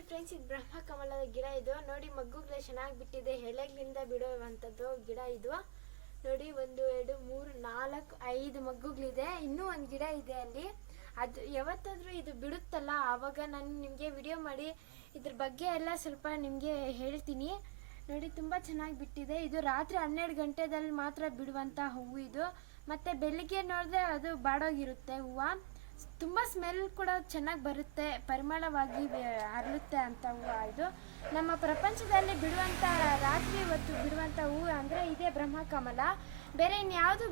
ನೋಡಿ ಫ್ರೆಂಡ್ಸ್, ಇದು ಬ್ರಹ್ಮ ಕಮಲದ ಗಿಡ ಇದು. ನೋಡಿ ಮಗ್ಗುಗಳೇ ಚೆನ್ನಾಗಿ ಬಿಟ್ಟಿದೆ ಎಲೆಗಳಿಂದ ಬಿಡುವಂಥದ್ದು ಗಿಡ ಇದು. ನೋಡಿ, ಒಂದು, ಎರಡು, ಮೂರು, ನಾಲ್ಕು, ಐದು ಮಗ್ಗುಗಳಿದೆ ಇನ್ನೂ ಒಂದು ಗಿಡ ಇದೆ ಅಲ್ಲಿ. ಅದು ಯಾವತ್ತಾದರೂ ಇದು ಬಿಡುತ್ತಲ್ಲ, ಆವಾಗ ನಾನು ನಿಮಗೆ ವಿಡಿಯೋ ಮಾಡಿ, ಇದ್ರ ಬಗ್ಗೆ ಎಲ್ಲ ಸ್ವಲ್ಪ ನಿಮಗೆ ಹೇಳ್ತೀನಿ. ನೋಡಿ, ತುಂಬ ಚೆನ್ನಾಗಿ ಬಿಟ್ಟಿದೆ ಇದು ರಾತ್ರಿ ಹನ್ನೆರಡು ಗಂಟೆದಲ್ಲಿ ಮಾತ್ರ ಬಿಡುವಂಥ ಹೂವು ಇದು. ಮತ್ತು ಬೆಳಿಗ್ಗೆ ನೋಡಿದ್ರೆ ಅದು ಬಾಡೋಗಿರುತ್ತೆ ಹೂವು. ತುಂಬ ಸ್ಮೆಲ್ ಕೂಡ ಚೆನ್ನಾಗಿ ಬರುತ್ತೆ, ಪರಿಮಳವಾಗಿ ಹರಳುತ್ತೆ ಅಂತ ಹೂವು ಇದು. ನಮ್ಮ ಪ್ರಪಂಚದಲ್ಲಿ ಬಿಡುವಂಥ ರಾತ್ರಿ ಹೊತ್ತು ಬಿಡುವಂಥ ಹೂವು ಅಂದರೆ ಇದೇ ಬ್ರಹ್ಮಕಮಲ. ಬೇರೆ ಇನ್ಯಾವುದು